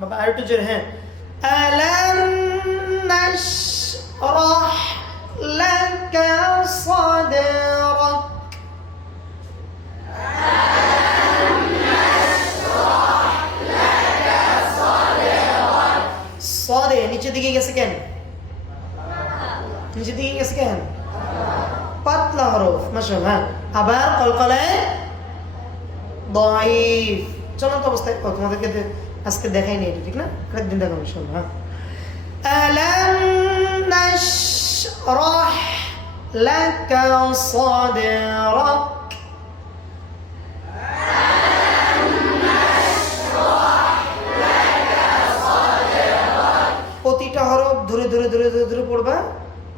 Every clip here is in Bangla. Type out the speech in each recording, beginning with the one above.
বাবা আর একটু জোরে, হ্যাঁ। আলাম নাশরাহ লাকা সাদরাক। সদে নিচের দিকে গেছে কেন? নিচের দিকে গেছে কেন? পাতলা হরফ, মাশাআল্লাহ। আবার কলকলায় দাঈফ। চলন্ত অবস্থায় তোমাদেরকে আজকে দেখাইনি এটা, ঠিক না? আরেকদিন দেখাবো ইনশাআল্লাহ। আলাম নাশরাহ লাকা সাদরাক। প্রতিটা হরফ ধরে ধরে ধরে ধরে ধরে পড়বা,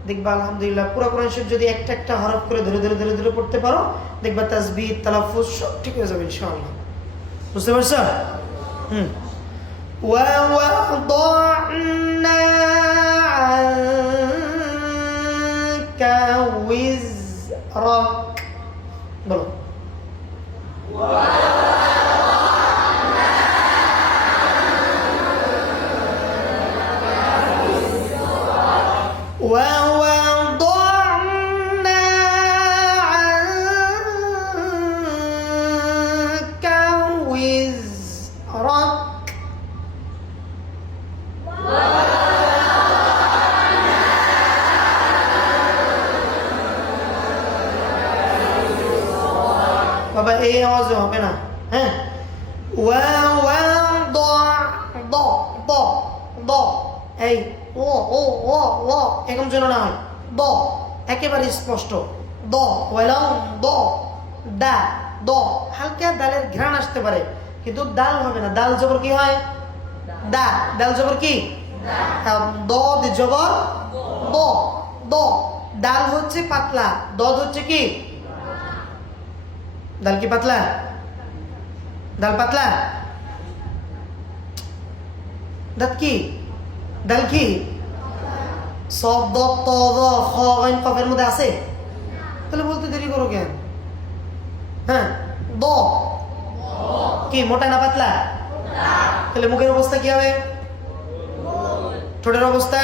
দেখবা আলহামদুলিল্লাহ পুরো কোরআন শরীফ যদি একটা একটা হরফ করে ধরে ধরে ধরে ধরে পড়তে পারো, দেখবা তাসবিহ তালাফুজ সব ঠিক হয়ে যাবে ইনশাআল্লাহ। বুঝতে পারছো? ওয়া ওয়াদানা আনকা উইজরাক। বলো ووضعنا عنك وزرك বাবা এই আওয়াজে হবে না, হ্যাঁ। এই ও ও ও ও এরকম যেন না হয়। দ একেবারে স্পষ্ট। দ ওয়ালাম দ দা দ হালকা দালের ঘ্রাণ আসতে পারে, কিন্তু দাল হবে না। দাল জবর কি হয়? দা। দাল জবর কি? দ জবর দ। দ দাল হচ্ছে পাতলা, দদ হচ্ছে কি? দাল কি পাতলা? দাল পাতলা? দাঁত কি? দাল কি? সব দ ত দ খ গাইন কফের মধ্যে আছে? তাহলে বলতে দেরি করো কেন? হ্যাঁ, দ কি মোটা না পাতলা? তাহলে মুখের অবস্থা কি হবে? ঠোঁটের অবস্থা?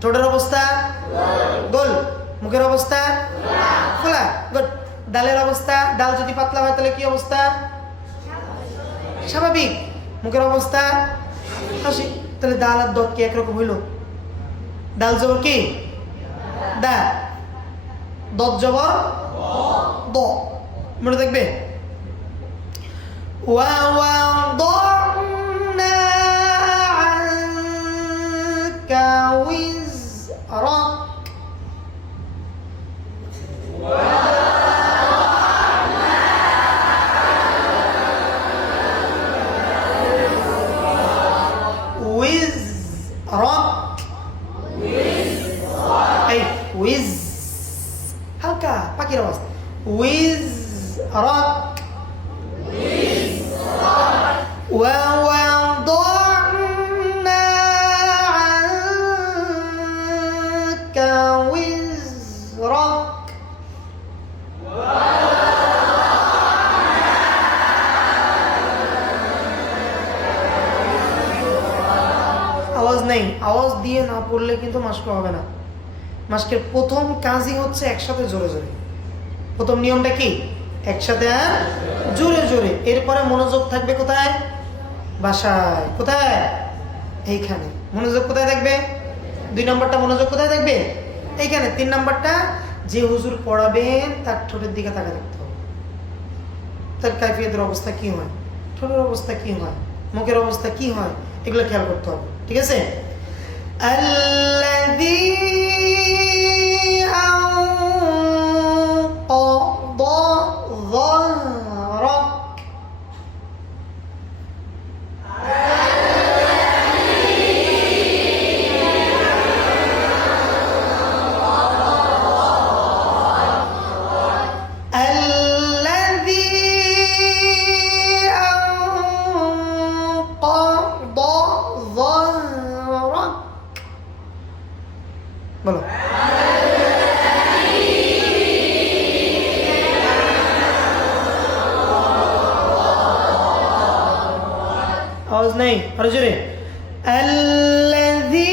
ঠোঁটের অবস্থা গোল, মুখের অবস্থা খোলা। গুড। ডালের অবস্থা? ডাল যদি পাতলা হয় তাহলে কি অবস্থা? স্বাভাবিক। মুখের অবস্থা হাসি। তাহলে ডাল আর দত কি একরকম হইল? ডাল জবর কি? দা। দত জবর দ। মনে থাকবে। وَوَضَعْنَا عَنكَ وِزْرَكَ এই উইজ হালকা পাখির আওয়াজ। وِزْرَكَ وَوَضَعْنَا عَنكَ وِزْرَكَ আওয়াজ নেই। আওয়াজ দিয়ে না পড়লে কিন্তু মাস্ক হবে না। মাস্কের প্রথম কাজই হচ্ছে একসাথে জোরে জোরে। প্রথম নিয়মটা কি? একসাথে আর জোরে জোরে। এরপরে মনোযোগ থাকবে কোথায়? বাসায়। কোথায়? এইখানে। মনোযোগ কোথায় থাকবে? 2 নম্বরটা মনোযোগ কোথায় থাকবে? এইখানে। 3 নম্বরটা যে হুজুর পড়াবেন তার ঠোঁটের দিকে তাকা দেখতে হবে। তার কাইফিয়তের অবস্থা কি হয়, ঠোঁটের অবস্থা কি হয়, মুখের অবস্থা কি হয়, এগুলো খেয়াল করতে হবে। ঠিক আছে? আল্লাযী আনকাযা যাহরাক। আওয়াজ নেই, আরো জোরে। আল্লাযী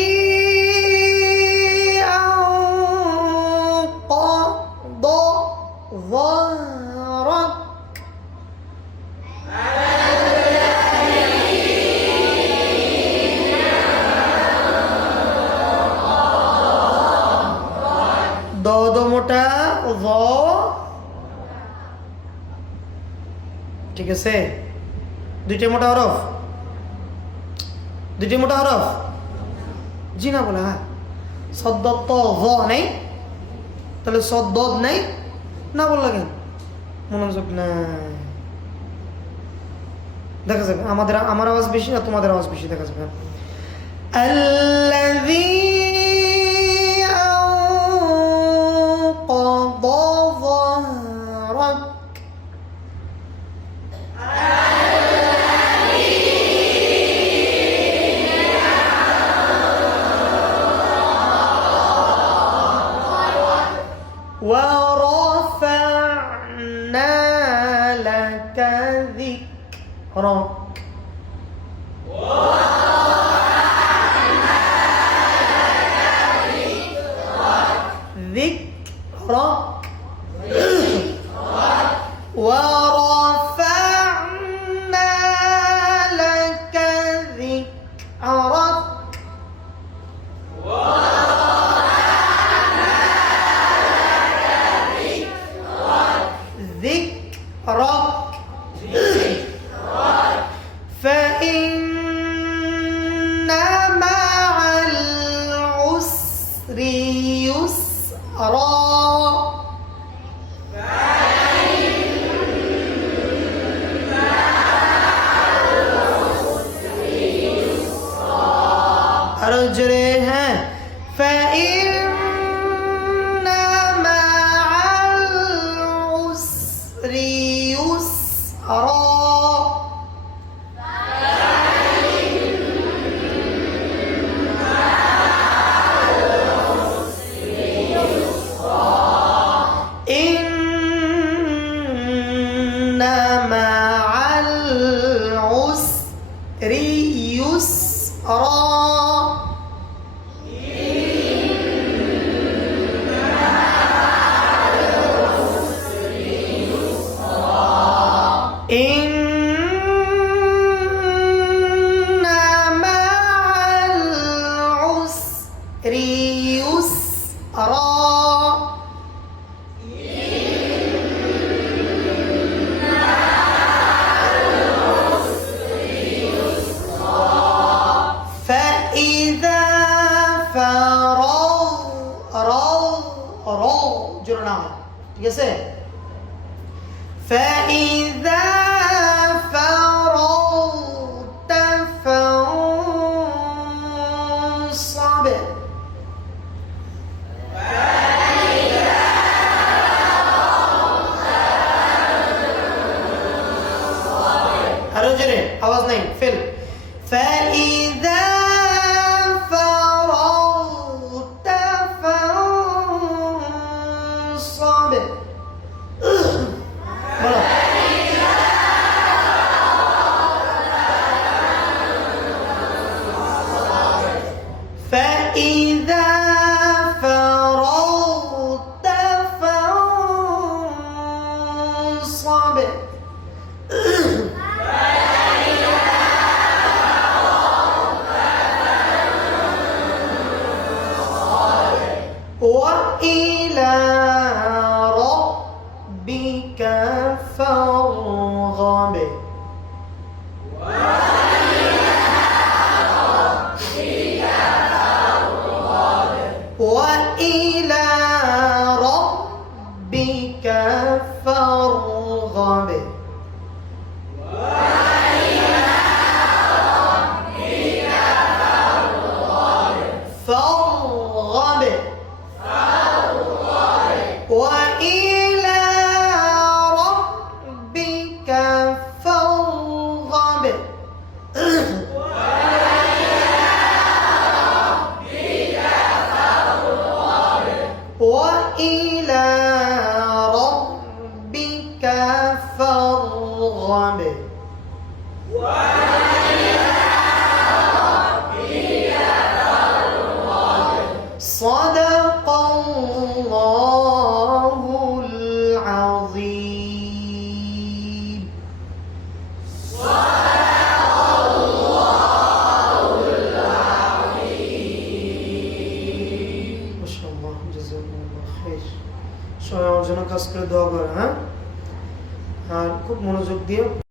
আনকাদা যাহরাক। দ মোটা, য, ঠিক আছে। দুইটা মোটা হরফ, দুইটি মোটা হরফ, জি না বলে। হ্যাঁ, সদ্দত্ত ভ নেই, তাহলে সদ্দদ নেই না বললো কেন? মনোযোগ নাই, দেখা যাবে আমার আওয়াজ বেশি না তোমাদের আওয়াজ বেশি, দেখা যাবে। আল্লাযী আনকাদা যাহরাক। ورفعنا لك ذكرك. ذكرك. ورفعنا لك ذكرك. ذكرك. فإن مع العسر يسرا. আরো জোরে। হ্যাঁ, فإن مع العسر يسرا. إن مع العسر يسرا. إن مع العسر يسرا. فإذا জোরে না, ঠিক আছে। فإذا فرغت فانصب. আরো জোরে, আওয়াজ নাই, ফেল। فإذا فرغت فانصب. বলো। فإذا فرغت فانصب. সবাই আমার জন্য কাজ করে দোয়া করে, হ্যাঁ? আর খুব মনোযোগ দিয়ে